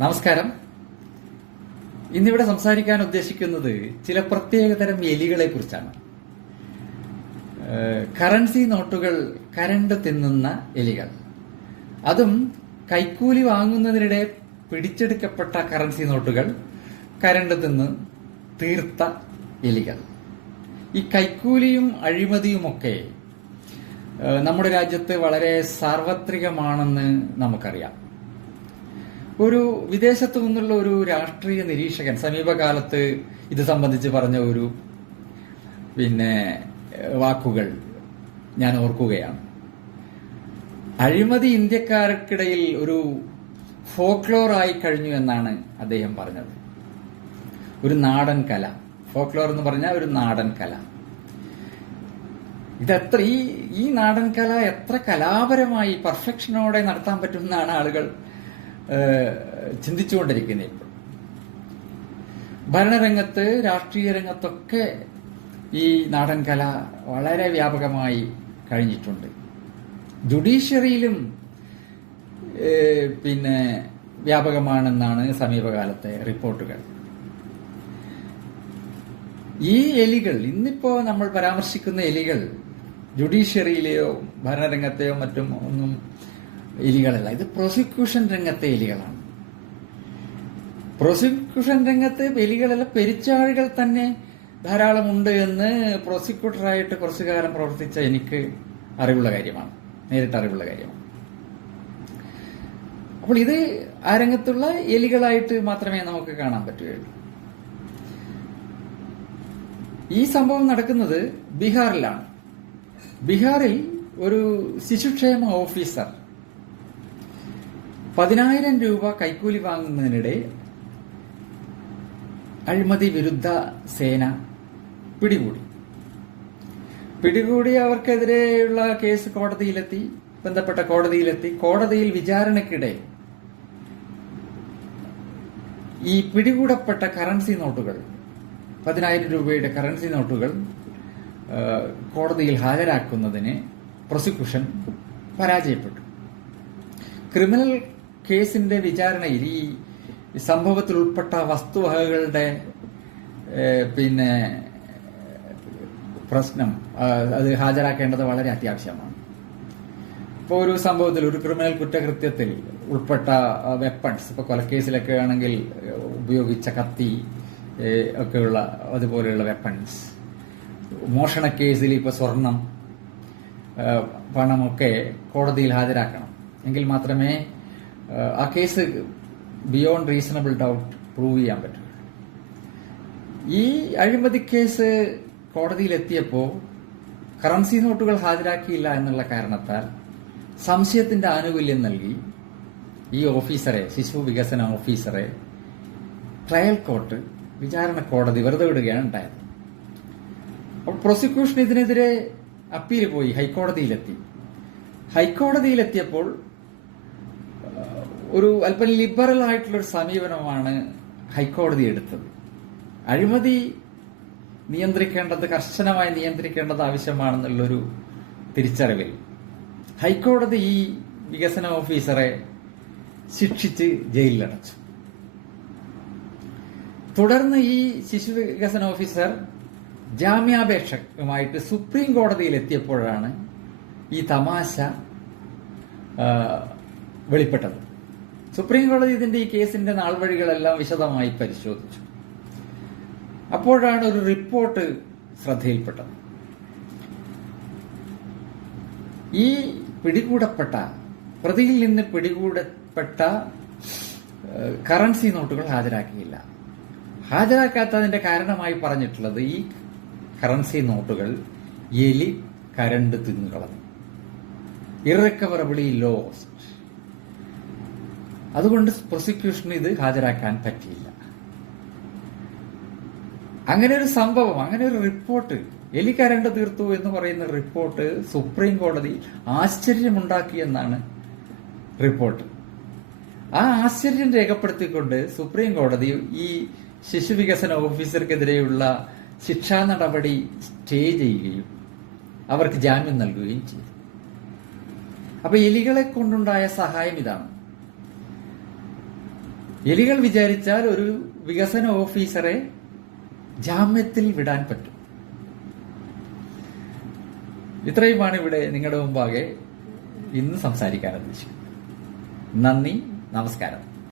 നമസ്കാരം. ഇന്നിവിടെ സംസാരിക്കാൻ ഉദ്ദേശിക്കുന്നത് ചില പ്രത്യേകതരം എലികളെ കുറിച്ചാണ്. കറൻസി നോട്ടുകൾ കരണ്ട് തിന്നുന്ന എലികൾ, അതും കൈക്കൂലി വാങ്ങുന്നതിനിടെ പിടിച്ചെടുക്കപ്പെട്ട കറൻസി നോട്ടുകൾ കരണ്ട് തിന്ന് തീർത്ത എലികൾ. ഈ കൈക്കൂലിയും അഴിമതിയുമൊക്കെ നമ്മുടെ രാജ്യത്ത് വളരെ സാർവത്രികമാണെന്ന് നമുക്കറിയാം. ഒരു വിദേശത്തു നിന്നുള്ള ഒരു രാഷ്ട്രീയ നിരീക്ഷകൻ സമീപകാലത്ത് ഇത് സംബന്ധിച്ച് പറഞ്ഞ ഒരു വാക്കുകൾ ഞാൻ ഓർക്കുകയാണ്. അഴിമതി ഇന്ത്യക്കാർക്കിടയിൽ ഒരു ഫോക്ലോറായി കഴിഞ്ഞു എന്നാണ് അദ്ദേഹം പറഞ്ഞത്. ഒരു നാടൻ കല. ഫോക്ലോർ എന്ന് പറഞ്ഞാൽ ഒരു നാടൻ കല. ഇതെത്ര ഈ നാടൻ കല എത്ര കലാപരമായി പെർഫെക്ഷനോടെ നടത്താൻ പറ്റുമെന്നാണ് ആളുകൾ ചിന്തിച്ചുകൊണ്ടിരിക്കുന്നത്. ഇപ്പോൾ ഭരണരംഗത്ത്, രാഷ്ട്രീയ രംഗത്തൊക്കെ ഈ നാടൻ കല വളരെ വ്യാപകമായി കഴിഞ്ഞിട്ടുണ്ട്. ജുഡീഷ്യറിയിലും വ്യാപകമാണെന്നാണ് സമീപകാലത്തെ റിപ്പോർട്ടുകൾ. ഈ എലികൾ, ഇന്നിപ്പോ നമ്മൾ പരാമർശിക്കുന്ന എലികൾ ജുഡീഷ്യറിയിലെയോ ഭരണരംഗത്തെയോ മറ്റും ഒന്നും എലികളല്ല. ഇത് പ്രോസിക്യൂഷൻ രംഗത്തെ എലികളാണ്. പ്രോസിക്യൂഷൻ രംഗത്ത് എലികളല്ല, പെരിച്ചാഴികൾ തന്നെ ധാരാളമുണ്ട് എന്ന് പ്രോസിക്യൂട്ടറായിട്ട് കുറച്ചു കാലം പ്രവർത്തിച്ച എനിക്ക് അറിവുള്ള കാര്യമാണ്, നേരിട്ട് അറിവുള്ള കാര്യമാണ്. അപ്പോൾ ഇത് ആ രംഗത്തുള്ള എലികളായിട്ട് മാത്രമേ നമുക്ക് കാണാൻ പറ്റുകയുള്ളൂ. ഈ സംഭവം നടക്കുന്നത് ബീഹാറിലാണ്. ബീഹാറിൽ ഒരു ശിശുക്ഷേമ ഓഫീസർ 10,000 രൂപ കൈക്കൂലി വാങ്ങുന്നതിനിടെ അഴിമതി വിരുദ്ധ സേന പിടികൂടി അവർക്കെതിരെയുള്ള കേസ് കോടതിയിലെത്തി, ബന്ധപ്പെട്ട കോടതിയിലെത്തി. കോടതിയിൽ വിചാരണയ്ക്കിടെ ഈ പിടികൂടപ്പെട്ട കറൻസി നോട്ടുകൾ, 10,000 രൂപയുടെ കറൻസി നോട്ടുകൾ കോടതിയിൽ ഹാജരാക്കുന്നതിന് പ്രോസിക്യൂഷൻ പരാജയപ്പെട്ടു. ക്രിമിനൽ കേസിന്റെ വിചാരണയിൽ ഈ സംഭവത്തിൽ ഉൾപ്പെട്ട വസ്തുവകകളുടെ പ്രശ്നം അത് ഹാജരാക്കേണ്ടത് വളരെ അത്യാവശ്യമാണ്. ഇപ്പോൾ ഒരു സംഭവത്തിൽ, ഒരു ക്രിമിനൽ കുറ്റകൃത്യത്തിൽ ഉൾപ്പെട്ട വെപ്പൺസ്, ഇപ്പോൾ കൊലക്കേസിലൊക്കെ ആണെങ്കിൽ ഉപയോഗിച്ച കത്തി ഒക്കെയുള്ള അതുപോലെയുള്ള വെപ്പൺസ്, മോഷണ കേസിൽ ഇപ്പോൾ സ്വർണം, പണമൊക്കെ കോടതിയിൽ ഹാജരാക്കണം. എങ്കിൽ മാത്രമേ ആ case beyond reasonable doubt prove ചെയ്യാൻ പറ്റൂ. ഈ അഴിമതി കേസ് കോടതിയിലെത്തിയപ്പോൾ കറൻസി നോട്ടുകൾ ഹാജരാക്കിയില്ല എന്നുള്ള കാരണത്താൽ സംശയത്തിന്റെ ആനുകൂല്യം നൽകി ഈ ഓഫീസറെ, ശിശു വികസന ഓഫീസറെ ട്രയൽ കോർട്ട്, വിചാരണ കോടതി വെറുതെ വിടുകയാണ് ഉണ്ടായത്. അപ്പോൾ പ്രോസിക്യൂഷൻ ഇതിനെതിരെ അപ്പീൽ പോയി ഹൈക്കോടതിയിലെത്തി. ഹൈക്കോടതിയിലെത്തിയപ്പോൾ ഒരു അല്പം ലിബറൽ ആയിട്ടുള്ളൊരു സമീപനമാണ് ഹൈക്കോടതി എടുത്തത്. അഴിമതി നിയന്ത്രിക്കേണ്ടത്, കർശനമായി നിയന്ത്രിക്കേണ്ടത് ആവശ്യമാണെന്നുള്ളൊരു തിരിച്ചറിവിൽ ഹൈക്കോടതി ഈ വികസന ഓഫീസറെ ശിക്ഷിച്ച് ജയിലിലടച്ചു. തുടർന്ന് ഈ ശിശു വികസന ഓഫീസർ ജാമ്യാപേക്ഷയുമായിട്ട് സുപ്രീം കോടതിയിൽ എത്തിയപ്പോഴാണ് ഈ തമാശ വെളിപ്പെട്ടത്. സുപ്രീം കോടതി ഇതിന്റെ ഈ കേസിന്റെ നാൾവഴികളെല്ലാം വിശദമായി പരിശോധിച്ചു. അപ്പോഴാണ് ഒരു റിപ്പോർട്ട് ശ്രദ്ധയിൽപ്പെട്ടത്. ഈ പ്രതിയിൽ നിന്ന് പിടികൂടപ്പെട്ട കറൻസി നോട്ടുകൾ ഹാജരാക്കിയില്ല. ഹാജരാക്കാത്തതിന്റെ കാരണമായി പറഞ്ഞിട്ടുള്ളത് ഈ കറൻസി നോട്ടുകൾ എലി കരണ്ട് തിന്നുകളഞ്ഞു, ഇറക്കവറബിളി ലോസ്റ്റ്. അതുകൊണ്ട് പ്രോസിക്യൂഷന് ഇത് ഹാജരാക്കാൻ പറ്റിയില്ല. അങ്ങനെ ഒരു സംഭവം, അങ്ങനെ ഒരു റിപ്പോർട്ട്, എലി കരണ്ട് തീർത്തു എന്ന് പറയുന്ന റിപ്പോർട്ട് സുപ്രീം കോടതി ആശ്ചര്യമുണ്ടാക്കിയെന്നാണ് റിപ്പോർട്ട്. ആ ആശ്ചര്യം രേഖപ്പെടുത്തിക്കൊണ്ട് സുപ്രീം കോടതി ഈ ശിശു വികസന ഓഫീസർക്കെതിരെയുള്ള ശിക്ഷാ നടപടി സ്റ്റേ ചെയ്യുകയും അവർക്ക് ജാമ്യം നൽകുകയും ചെയ്തു. അപ്പൊ എലികളെ കൊണ്ടുണ്ടായ സഹായം ഇതാണ്. എലികൾ വിചാരിച്ചാൽ ഒരു വികസന ഓഫീസറെ ജാമ്യത്തിൽ വിടാൻ പറ്റും. ഇത്രയുമാണ് ഇവിടെ നിങ്ങളുടെ മുമ്പാകെ ഇന്ന് സംസാരിക്കാൻ ഉദ്ദേശിക്കുന്നത്. നന്ദി, നമസ്കാരം.